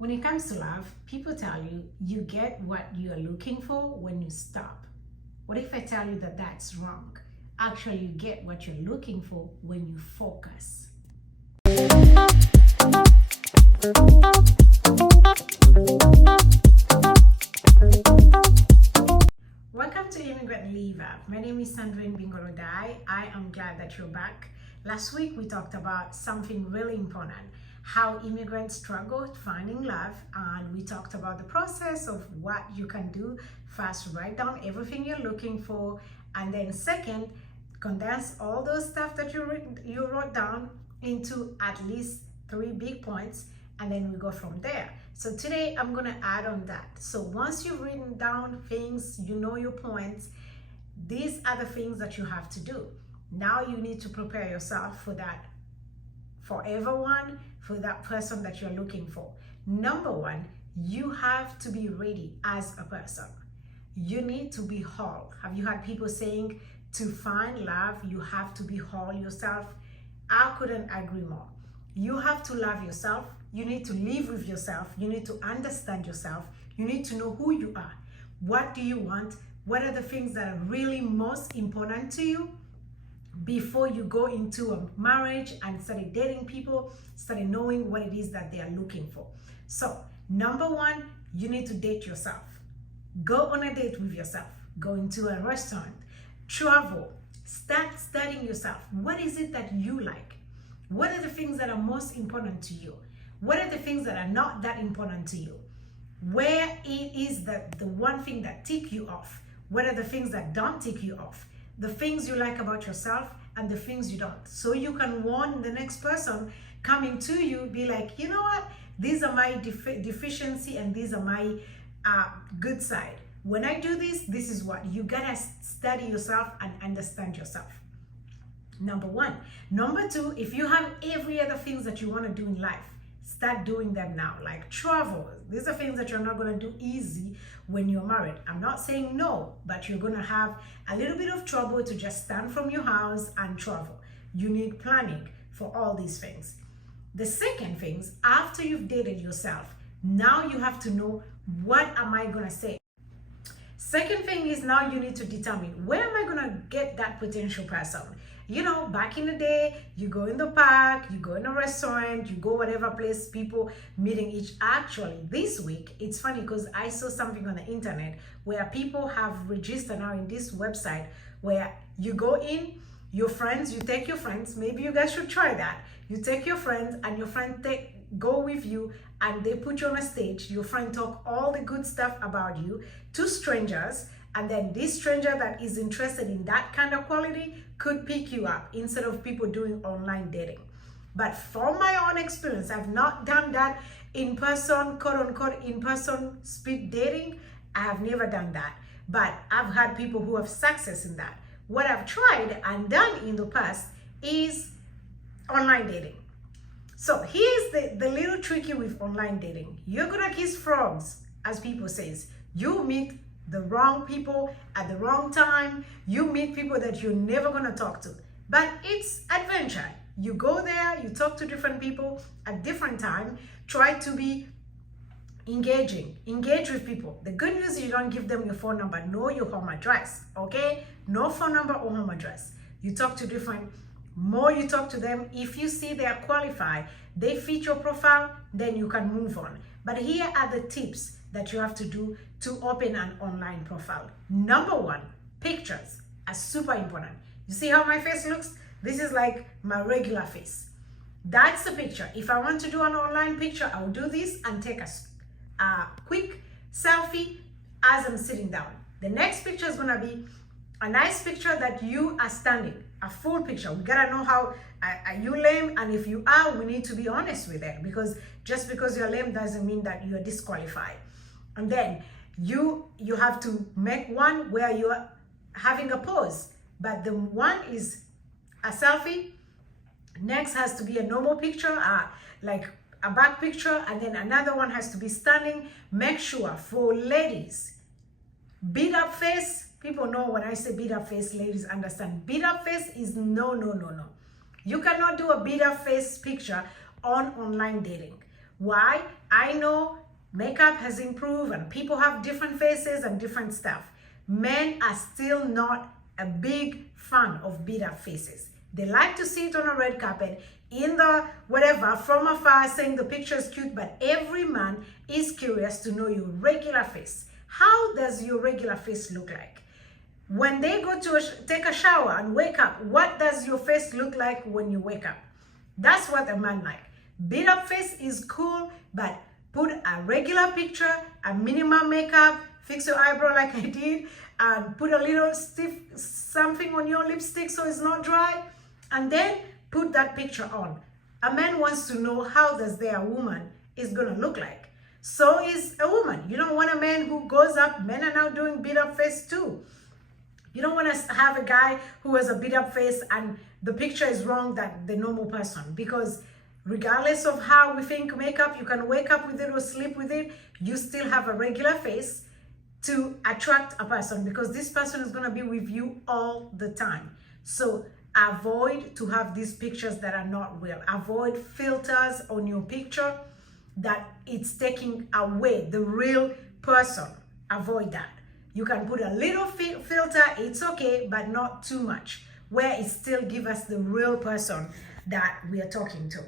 When it comes to love, people tell you you get what you are looking for when you stop. What if I tell you that that's wrong? Actually, you get what you're looking for when you focus. Welcome to Immigrant Leave App. My name is Sandrine Bingolodai. I am glad that you're back. Last week we talked about something really important, how immigrants struggle finding love, and we talked about the process of what you can do. First, write down everything you're looking for, and then second, condense all those stuff that you wrote down into at least 3 big points, and then we go from there. So today I'm going to add on that. So once you've written down things, you know your points, these are the things that you have to do. Now you need to prepare yourself for that forever one, for that person that you're looking for. Number one, you have to be ready as a person. You need to be whole. Have you had people saying to find love, you have to be whole yourself? I couldn't agree more. You have to love yourself. You need to live with yourself. You need to understand yourself. You need to know who you are. What do you want? What are the things that are really most important to you before you go into a marriage and start dating people, start knowing what it is that they are looking for. So, number one, you need to date yourself. Go on a date with yourself. Go into a restaurant. Travel. Start studying yourself. What is it that you like? What are the things that are most important to you? What are the things that are not that important to you? Where it is the one thing that tick you off? What are the things that don't tick you off? The things you like about yourself and the things you don't. So you can warn the next person coming to you, be like, you know what? These are my deficiency and these are my good side. When I do this, this is what. You gotta study yourself and understand yourself. Number one. Number two, if you have every other things that you want to do in life, start doing them now, like travel. These are things that you're not going to do easy when you're married. I'm not saying no, but you're going to have a little bit of trouble to just stand from your house and travel. You need planning for all these things. The second things, after you've dated yourself, now you have to know, what am I going to say? Second thing is, now you need to determine, where am I going to get that potential person? You know, back in the day, you go in the park, you go in a restaurant, you go whatever place, people meeting each. Actually, this week, it's funny because I saw something on the internet where people have registered now in this website where you go in, your friends, you take your friends, maybe you guys should try that. You take your friends and your friend go with you and they put you on a stage. Your friend talk all the good stuff about you to strangers. And then this stranger that is interested in that kind of quality could pick you up instead of people doing online dating. But from my own experience, I've not done that in person, quote unquote, in person speed dating. I have never done that. But I've had people who have success in that. What I've tried and done in the past is online dating. So here's the little tricky with online dating. You're gonna kiss frogs, as people says. You meet the wrong people at the wrong time. You meet people that you're never going to talk to. But it's adventure. You go there, you talk to different people at different time. Try to be engaging. Engage with people. The good news is you don't give them your phone number. Know your home address. Okay? No phone number or home address. You talk to different. More you talk to them, if you see they are qualified, they fit your profile, then you can move on. But here are the tips that you have to do to open an online profile. Number one, pictures are super important. You see how my face looks? This is like my regular face. That's the picture. If I want to do an online picture, I'll do this and take a quick selfie as I'm sitting down. The next picture is gonna be a nice picture that you are standing, a full picture. We gotta know how, are you lame? And if you are, we need to be honest with it, because just because you're lame doesn't mean that you are disqualified. And then you have to make one where you're having a pose, but the one is a selfie. Next has to be a normal picture, like a back picture, and then another one has to be standing. Make sure for ladies, beat up face. People know when I say beat up face, ladies understand. Beat up face is no. You cannot do a beat up face picture on online dating. Why? I know makeup has improved and people have different faces and different stuff. Men are still not a big fan of beat up faces. They like to see it on a red carpet, in the whatever, from afar, saying the picture is cute, but every man is curious to know your regular face. How does your regular face look like? When they go to take a shower and wake up, what does your face look like when you wake up? That's what a man like. Beat up face is cool, but put a regular picture, a minimum makeup, fix your eyebrow like I did, and put a little stiff something on your lipstick so it's not dry, and then put that picture on. A man wants to know how does their woman is gonna look like. So is a woman. You don't want a man who goes up, men are now doing beat up face too. You don't want to have a guy who has a beat up face and the picture is wrong than the normal person, because regardless of how we think makeup, you can wake up with it or sleep with it, you still have a regular face to attract a person, because this person is going to be with you all the time. So avoid to have these pictures that are not real. Avoid filters on your picture that it's taking away the real person. Avoid that. You can put a little filter, it's okay, but not too much, where it still gives us the real person that we are talking to.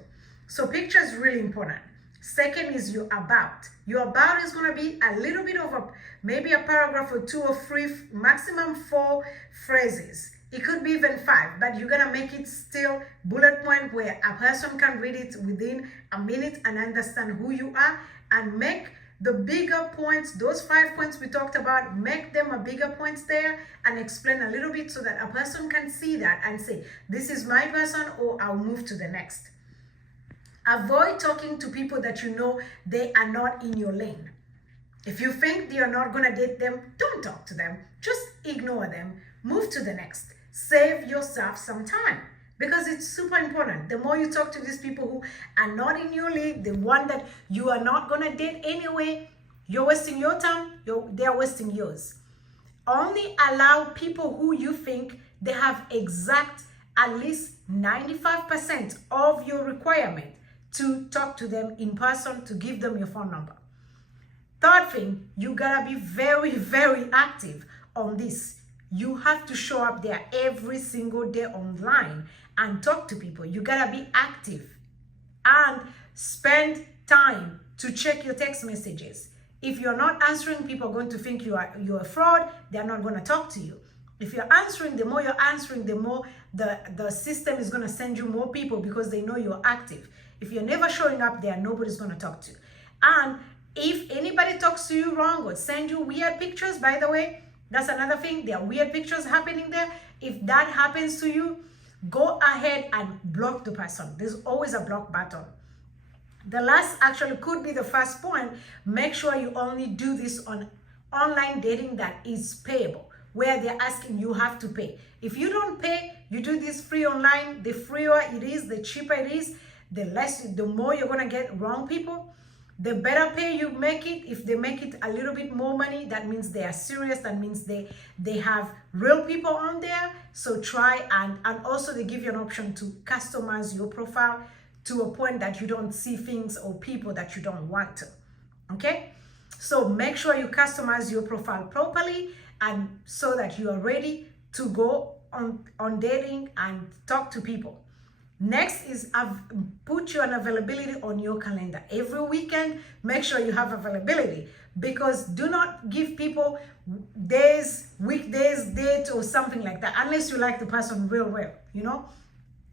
So picture is really important. Second is your about. Your about is going to be a little bit of maybe a paragraph or 2 or 3, maximum 4 phrases. It could be even 5, but you're going to make it still bullet point where a person can read it within a minute and understand who you are, and make the bigger points, those 5 points we talked about, make them a bigger points there and explain a little bit so that a person can see that and say, this is my person, or I'll move to the next. Avoid talking to people that you know they are not in your lane. If you think you're not going to date them, don't talk to them. Just ignore them. Move to the next. Save yourself some time, because it's super important. The more you talk to these people who are not in your league, the one that you are not going to date anyway, you're wasting your time, they're wasting yours. Only allow people who you think they have exact at least 95% of your requirement to talk to them in person, to give them your phone number. Third thing, you gotta be very, very active on this. You have to show up there every single day online and talk to people. You gotta be active and spend time to check your text messages. If you're not answering, people are going to think you're a fraud. They're not going to talk to you. If you're answering, the more you're answering, the more the system is going to send you more people, because they know you're active. If you're never showing up there, nobody's going to talk to you. And if anybody talks to you wrong or send you weird pictures, by the way, that's another thing. There are weird pictures happening there. If that happens to you, go ahead and block the person. There's always a block button. The last actually could be the first point. Make sure you only do this on online dating that is payable, where they're asking you have to pay. If you don't pay, you do this free online, the freer it is, the cheaper it is, the more you're gonna get wrong people. The better pay you make it. If they make it a little bit more money, that means they are serious. That means they have real people on there. So try, and also they give you an option to customize your profile to a point that you don't see things or people that you don't want to. Okay? So make sure you customize your profile properly, and so that you are ready to go on dating and talk to people. Next is put your availability on your calendar. Every weekend, make sure you have availability, because do not give people days, weekdays, date, or something like that, unless you like the person real well, you know.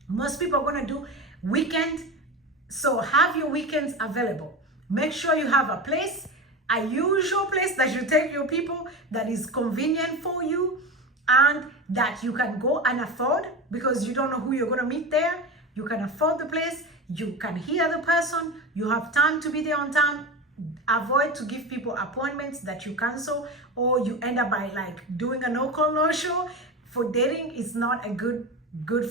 Most people are going to do weekend, so have your weekends available. Make sure you have a place, a usual place that you take your people that is convenient for you and that you can go and afford, because you don't know who you're going to meet there. You can afford the place, you can hear the person, you have time to be there on time. Avoid to give people appointments that you cancel, or you end up by like doing a no-call, no-show. For dating, it's not a good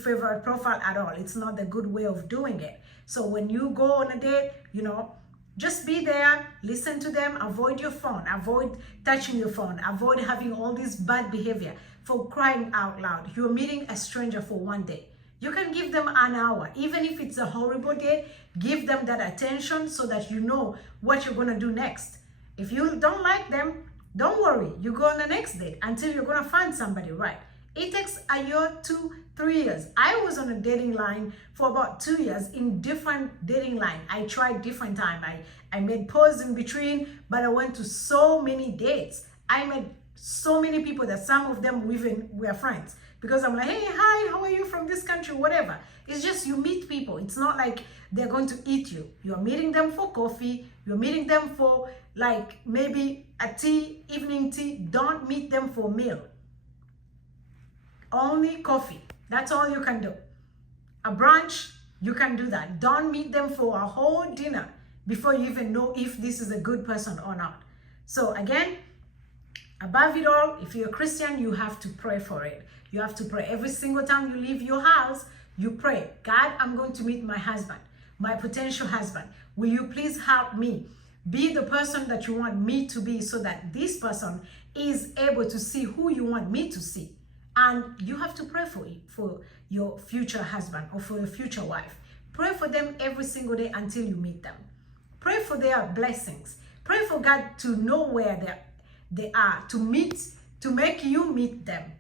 favorite profile at all. It's not the good way of doing it. So when you go on a date, you know, just be there, listen to them, avoid your phone, avoid touching your phone, avoid having all this bad behavior. For crying out loud, you're meeting a stranger for one day. You can give them an hour. Even if it's a horrible date, give them that attention so that you know what you're going to do next. If you don't like them, don't worry. You go on the next date until you're going to find somebody right. It takes a year, 2, 3 years. I was on a dating line for about 2 years in different dating line. I tried different time. I made pause in between, but I went to so many dates. I met so many people that some of them even were friends. Because I'm like, hey, hi, how are you from this country, whatever. It's just you meet people. It's not like they're going to eat you. You're meeting them for coffee. You're meeting them for like maybe a tea, evening tea. Don't meet them for a meal. Only coffee. That's all you can do. A brunch, you can do that. Don't meet them for a whole dinner before you even know if this is a good person or not. So again, above it all, if you're a Christian, you have to pray for it. You have to pray every single time you leave your house. You pray, God, I'm going to meet my husband, my potential husband. Will you please help me be the person that you want me to be so that this person is able to see who you want me to see? And you have to pray for it, for your future husband or for your future wife. Pray for them every single day until you meet them. Pray for their blessings. Pray for God to know where they are, to make you meet them.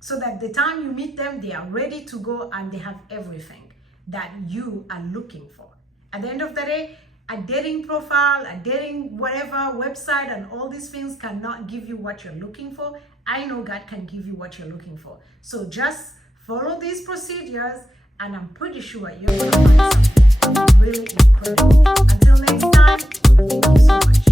So that the time you meet them, they are ready to go and they have everything that you are looking for. At the end of the day, a dating profile, a dating whatever website and all these things cannot give you what you're looking for. I know God can give you what you're looking for. So just follow these procedures and I'm pretty sure you're going to find something really incredible. Until next time, thank you so much.